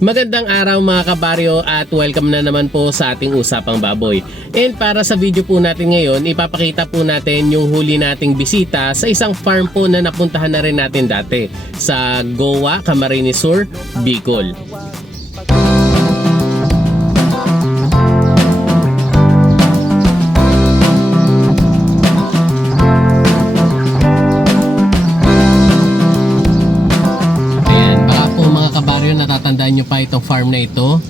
Magandang araw mga kabaryo at welcome na naman po sa ating Usapang Baboy. And para sa video po natin ngayon, ipapakita po natin yung huli nating bisita sa isang farm po na napuntahan na rin natin dati sa Goa, Camarines Sur, Bicol. Kabaryo natatandaan nyo pa itong farm na ito.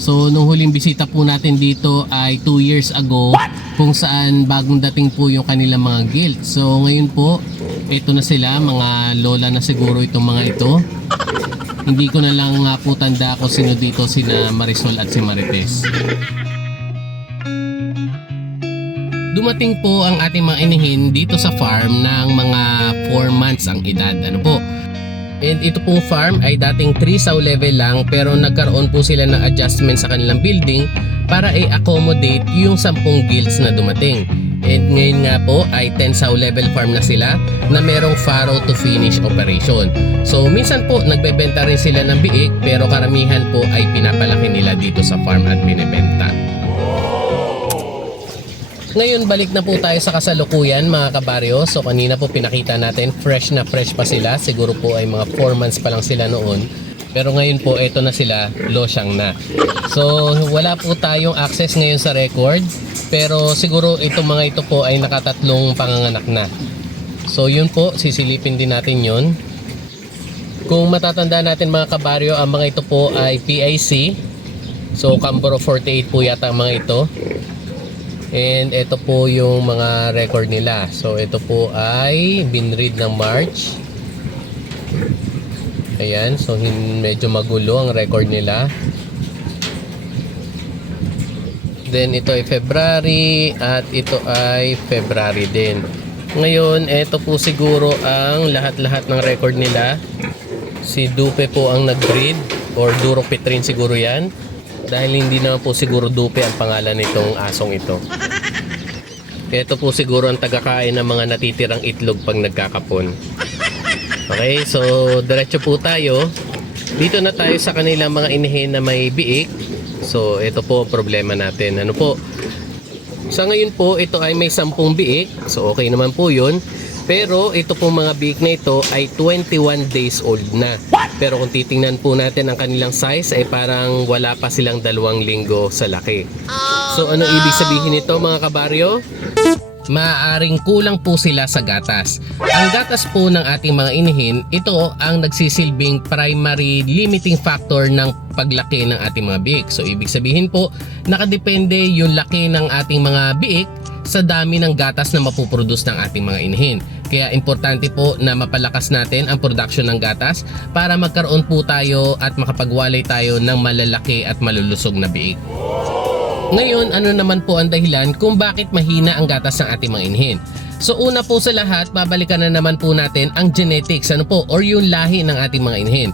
So, nung huling bisita po natin dito ay 2 years ago kung saan bagong dating po yung kanilang mga guild. So, ngayon po, ito na sila, mga lola na siguro itong mga ito. Hindi ko na lang nga po tanda kung sino dito, sina Marisol at si Marites. Dumating po ang ating mga inihin dito sa farm ng mga 4 months ang edad. Ano po? And ito pong farm ay dating 3 saw level lang pero nagkaroon po sila ng adjustment sa kanilang building para i-accommodate yung 10 guilds na dumating. And ngayon nga po ay 10 saw level farm na sila na merong farrow to finish operation. So minsan po nagbebenta rin sila ng biik pero karamihan po ay pinapalaki nila dito sa farm at binebenta. Ngayon balik na po tayo sa kasalukuyan mga kabaryo. So kanina po pinakita natin fresh na fresh pa sila. Siguro po ay mga 4 months pa lang sila noon. Pero ngayon po eto na sila, losyang na. So wala po tayong access ngayon sa record. Pero siguro itong mga ito po ay nakatatlong panganganak na. So yun po, sisilipin din natin yun. Kung matatanda natin mga kabaryo, ang mga ito po ay PIC. So Camboro 48 po yata ang mga ito. And ito po yung mga record nila. So ito po ay binread ng March. Ayan, so medyo magulo ang record nila. Then ito ay February at ito ay February din. Ngayon, ito po siguro ang lahat-lahat ng record nila. Si Dupe po ang nag-breed or Duro Petrin siguro yan. Dahil hindi naman po siguro Dupe ang pangalan nitong asong ito. Ito po siguro ang tagakain ng mga natitirang itlog pag nagkakapon. Okay, so diretso po tayo. Dito na tayo sa kanilang mga inihin na may biik. So ito po ang problema natin. Ano po? Sa ngayon po, ito ay may 10 biik. So okay naman po yun. Pero ito po mga biik na ito ay 21 days old na. Pero kung titingnan po natin ang kanilang size ay parang wala pa silang dalawang linggo sa laki. So ano ibig sabihin nito mga kabaryo? Maaaring kulang po sila sa gatas. Ang gatas po ng ating mga inihin, ito ang nagsisilbing primary limiting factor ng paglaki ng ating mga biik. So ibig sabihin po, nakadepende yung laki ng ating mga biik sa dami ng gatas na mapuproduce ng ating mga inihin. Kaya importante po na mapalakas natin ang production ng gatas para magkaroon po tayo at makapagwalay tayo ng malalaki at malulusog na biik. Ngayon, ano naman po ang dahilan kung bakit mahina ang gatas ng ating mga inhin? So una po sa lahat, babalikan na naman po natin ang genetics ano po or yung lahi ng ating mga inhin.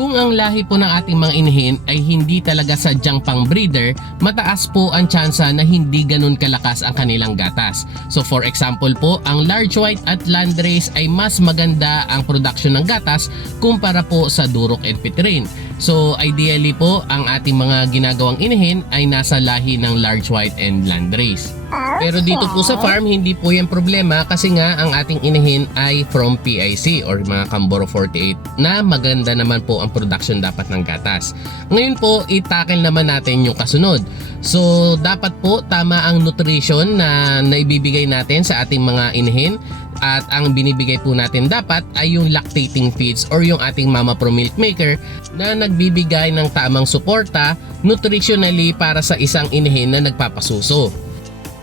Kung ang lahi po ng ating mga inhin ay hindi talaga sadyang pang breeder, mataas po ang tsansa na hindi ganun kalakas ang kanilang gatas. So for example po, ang large white at landrace ay mas maganda ang production ng gatas kumpara po sa durok and pitrin. So ideally po, ang ating mga ginagawang inihin ay nasa lahi ng large white and landrace. Pero dito po sa farm, hindi po yan problema kasi nga ang ating inihin ay from PIC or mga Camboro 48 na maganda naman po ang production dapat ng gatas. Ngayon po, itakil naman natin yung kasunod. So, dapat po tama ang nutrition na naibibigay natin sa ating mga inihin at ang binibigay po natin dapat ay yung lactating feeds or yung ating mama pro milk maker na nagbibigay ng tamang suporta nutritionally para sa isang inihin na nagpapasuso.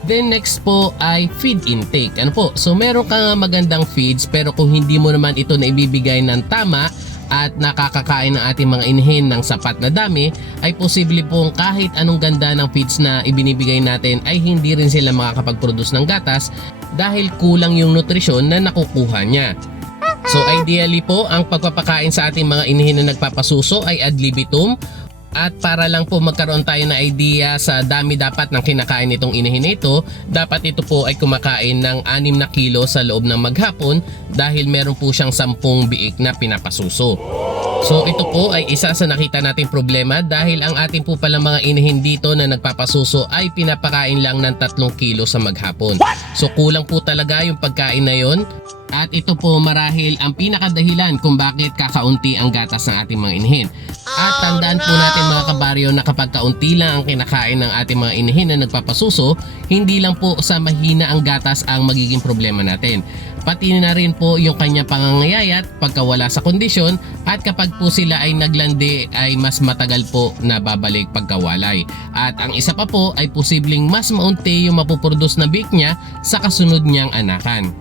Then next po ay feed intake. Ano po? So meron ka nga magandang feeds pero kung hindi mo naman ito na ibibigay ng tama at nakakakain ng ating mga inhin ng sapat na dami ay posible pong kahit anong ganda ng feeds na ibinibigay natin ay hindi rin sila makakapag-produce ng gatas dahil kulang yung nutrisyon na nakukuha niya. So ideally po, ang pagpapakain sa ating mga inihin na nagpapasuso ay ad libitum at para lang po magkaroon tayo na idea sa dami dapat ng kinakain nitong inihin ito, dapat ito po ay kumakain ng 6 na kilo sa loob ng maghapon dahil meron po siyang 10 biik na pinapasuso. So ito po ay isa sa nakita nating problema dahil ang ating po palang mga inahin dito na nagpapasuso ay pinapakain lang ng 3 kilo sa maghapon. So kulang po talaga yung pagkain na yon at ito po marahil ang pinakadahilan kung bakit kakaunti ang gatas ng ating mga inahin. At tandaan po natin mga kabaryo na kapag kaunti lang ang kinakain ng ating mga inahin na nagpapasuso, hindi lang po sa mahina ang gatas ang magiging problema natin. Pati na rin po yung kanya pangangayayat pagka wala sa kondisyon at kapag po sila ay naglandi ay mas matagal po na babalik pagkawalay. At ang isa pa po ay posibleng mas maunti yung mapuproduce na bake niya sa kasunod niyang anakan.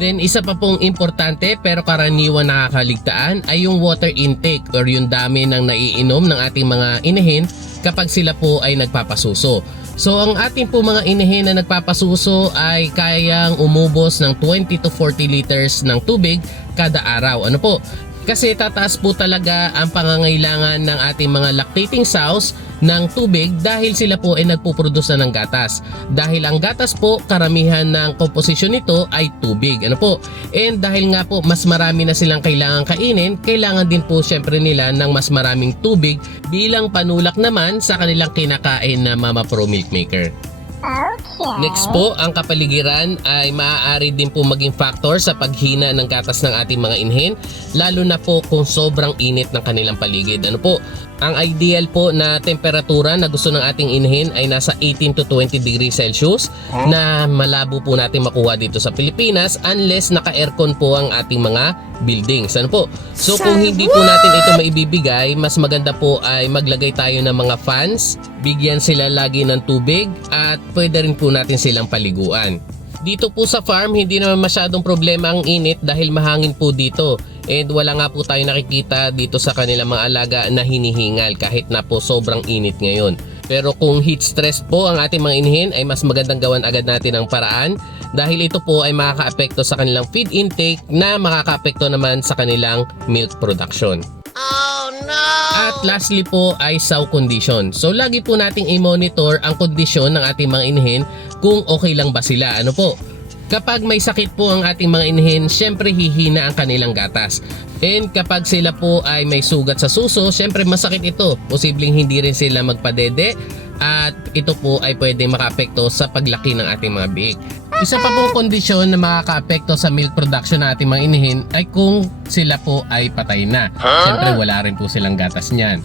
Then isa pa pong importante pero karaniwan nakakaligtaan ay yung water intake or yung dami ng naiinom ng ating mga inahin kapag sila po ay nagpapasuso. So ang ating po mga inahin na nagpapasuso ay kayang umubos ng 20 to 40 liters ng tubig kada araw. Ano po? Kasi tataas po talaga ang pangangailangan ng ating mga lactating sows ng tubig dahil sila po ay nagpuproduce na ng gatas. Dahil ang gatas po, karamihan ng komposisyon nito ay tubig. Ano po? And dahil nga po mas marami na silang kailangan kainin, kailangan din po syempre nila ng mas maraming tubig bilang panulak naman sa kanilang kinakain na Mama Pro Milk Maker. Next po, ang kapaligiran ay maaari din po maging factor sa paghina ng gatas ng ating mga inhin, lalo na po kung sobrang init ng kanilang paligid. Ano po? Ang ideal po na temperatura na gusto ng ating inhin ay nasa 18 to 20 degrees Celsius na malabo po natin makuha dito sa Pilipinas unless naka-aircon po ang ating mga buildings. Ano po? So kung hindi po natin ito maibibigay, mas maganda po ay maglagay tayo ng mga fans, bigyan sila lagi ng tubig at pwede rin po natin silang paliguan. Dito po sa farm, hindi naman masyadong problema ang init dahil mahangin po dito. And wala nga po tayo nakikita dito sa kanilang mga alaga na hinihingal kahit na po sobrang init ngayon. Pero kung heat stress po ang ating mga inhin ay mas magandang gawan agad natin ang paraan dahil ito po ay makakaapekto sa kanilang feed intake na makakaapekto naman sa kanilang milk production. At lastly po ay sow condition. So lagi po nating i-monitor ang kondisyon ng ating mga inhin kung okay lang ba sila. Ano po? Kapag may sakit po ang ating mga inhin, syempre hihina ang kanilang gatas. And kapag sila po ay may sugat sa suso, syempre masakit ito. Posibleng hindi rin sila magpadede at ito po ay pwedeng makaapekto sa paglaki ng ating mga biik. Isa pa pong kondisyon na makakaapekto sa milk production ng ating mga inihin ay kung sila po ay patay na. Syempre wala rin po silang gatas niyan.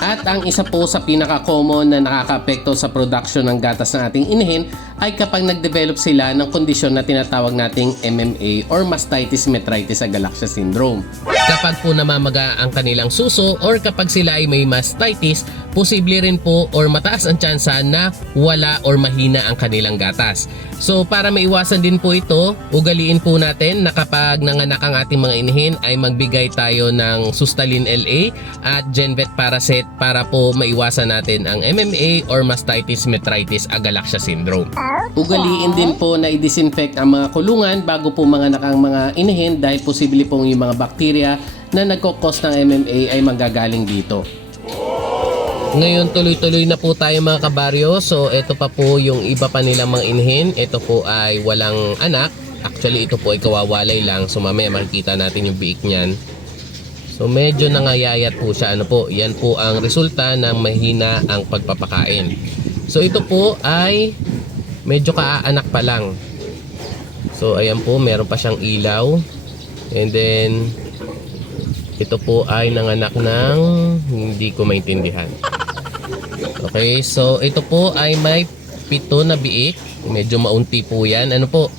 At ang isa po sa pinaka-common na nakakaapekto sa production ng gatas ng ating inihin ay kapag nag-develop sila ng kondisyon na tinatawag nating MMA or mastitis metritis agalaxia syndrome. Kapag po namamaga ang kanilang suso or kapag sila ay may mastitis, posible rin po or mataas ang tsansa na wala or mahina ang kanilang gatas. So para maiwasan din po ito, ugaliin po natin na kapag nanganak ang ating mga inihin ay magbigay tayo ng Sustalin LA at Genvet Paraset para po maiwasan natin ang MMA or mastitis metritis agalaxia syndrome. Ugaliin din po na i-disinfect ang mga kulungan bago po manganak ang mga inihin dahil posible pong yung mga bakterya na nagkokos ng MMA ay manggagaling dito. Ngayon tuloy-tuloy na po tayo mga kabaryo. So ito pa po yung iba pa nilang mga inhin. Ito po ay walang anak. Actually ito po ay kawawalay lang. So mamaya makikita natin yung biik niyan. So medyo nangayayat po siya. Ano po? Yan po ang resulta ng mahina ang pagpapakain. So ito po ay medyo kaanak pa lang. So ayan po, meron pa siyang ilaw. And then ito po ay nanganak ng hindi ko maintindihan. Okay, so ito po ay may pito na biik. Medyo maunti po yan. Ano po?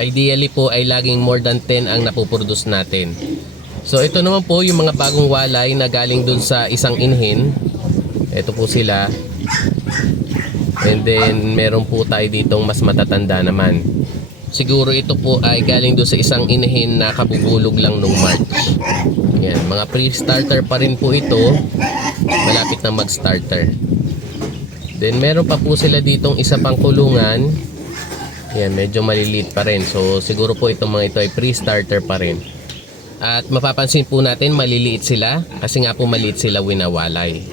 Ideally po ay laging more than 10 ang napuproduce natin. So ito naman po yung mga bagong walay na galing dun sa isang inhin. Ito po sila. And then meron po tayo ditong mas matatanda naman. Siguro ito po ay galing doon sa isang inahin na kabubulog lang nung March. Yan, mga pre-starter pa rin po ito. Malapit na mag-starter. Then meron pa po sila ditong isa pang kulungan. Yan, medyo maliliit pa rin. So siguro po itong mga ito ay pre-starter pa rin. At mapapansin po natin maliliit sila kasi nga po maliit sila winawalay.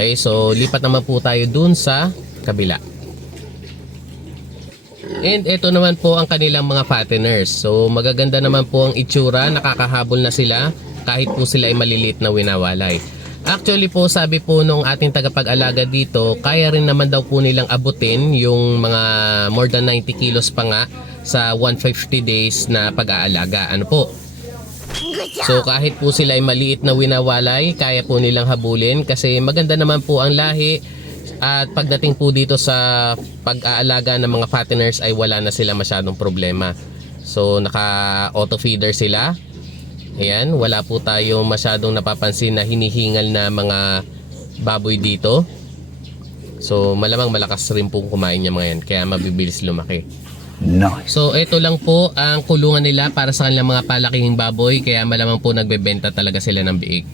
Okay, so lipat naman po tayo dun sa kabila. And ito naman po ang kanilang mga fatteners. So magaganda naman po ang itsura, nakakahabol na sila kahit po sila ay maliliit na winawalay. Actually po sabi po nung ating tagapag-alaga dito, kaya rin naman daw po nilang abutin yung mga more than 90 kilos pa nga sa 150 days na pag-aalaga. Ano po? So kahit po sila ay maliit na winawalay, kaya po nilang habulin kasi maganda naman po ang lahi at pagdating po dito sa pag-aalaga ng mga fatteners ay wala na sila masyadong problema. So naka auto feeder sila. Ayan, wala po tayo masyadong napapansin na hinihingal na mga baboy dito. So malamang malakas rin po kumain niya mga yan kaya mabibilis lumaki. Nice. So ito lang po ang kulungan nila para sa kanilang mga palakihing baboy kaya malamang po nagbebenta talaga sila ng biik.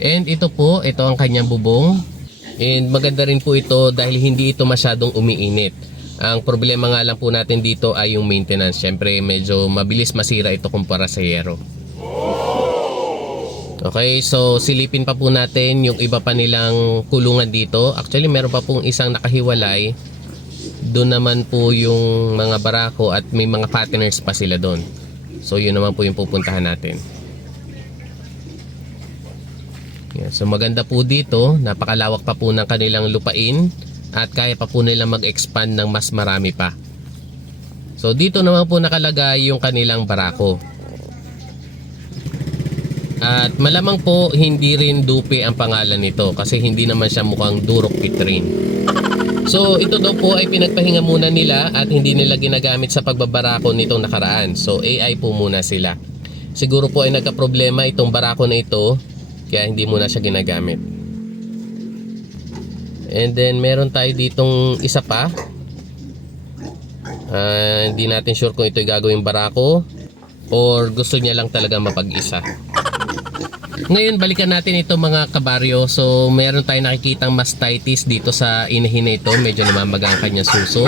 And ito po, ito ang kanyang bubong. And maganda rin po ito dahil hindi ito masyadong umiinit. Ang problema nga lang po natin dito ay yung maintenance. Siyempre medyo mabilis masira ito kumpara sa yero. Okay, so silipin pa po natin yung iba pa nilang kulungan dito. Actually meron pa pong isang nakahiwalay doon naman po yung mga barako at may mga fatteners pa sila doon. So yun naman po yung pupuntahan natin. Yan. So maganda po dito, napakalawak pa po ng kanilang lupain at kaya pa po nila mag-expand ng mas marami pa. So dito naman po nakalagay yung kanilang barako. At malamang po hindi rin dupe ang pangalan nito kasi hindi naman siya mukhang durok pitrin. So ito daw po ay pinagpahinga muna nila at hindi nila ginagamit sa pagbabarako nitong nakaraan. So AI po muna sila. Siguro po ay nagka-problema itong barako na ito kaya hindi muna siya ginagamit. And then meron tayo ditong isa pa. Ah, hindi natin sure kung ito ay gagawing barako or gusto niya lang talaga mapag-isa. Ngayon, balikan natin ito mga kabaryo. So, meron tayong nakikitang mastitis dito sa inahin na ito. Medyo namamaga ang kanyang suso.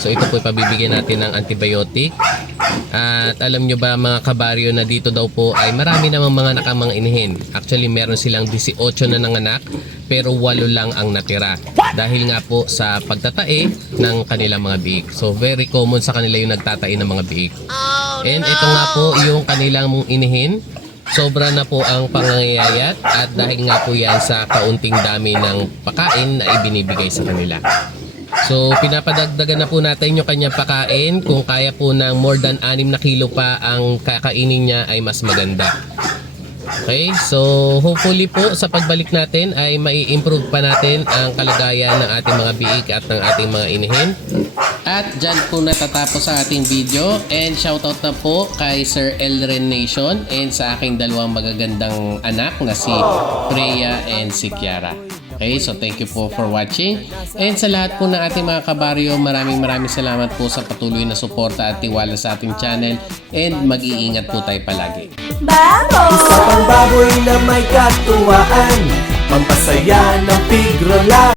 So, ito po ipabibigyan natin ng antibiotic. At alam nyo ba mga kabaryo na dito daw po ay marami namang mga nakamang inahin. Actually, meron silang 18 na nanganak pero 8 lang ang natira. Dahil nga po sa pagtatae ng kanilang mga biik. So, very common sa kanila yung nagtatae ng mga biik. And ito nga po yung kanilang inihin. Sobra na po ang pangangayayat at dahil nga po yan sa kaunting dami ng pakain na ibinibigay sa kanila. So pinapadagdagan na po natin yung kanyang pakain. Kung kaya po ng more than 6 na kilo pa ang kakainin niya ay mas maganda. Okay, so hopefully po sa pagbalik natin ay mai-improve pa natin ang kalagayan ng ating mga biik at ng ating mga inihin. At dyan po natatapos ang ating video and shoutout na po kay Sir Elren Nation and sa aking dalawang magagandang anak na si Freya and si Kiara. Okay, so thank you po for watching. And sa lahat po ng ating mga kabaryo, maraming maraming salamat po sa patuloy na suporta at tiwala sa ating channel and mag-iingat po tayo palagi. Isa pang baboy na may katuwaan Pampasaya ng pigrola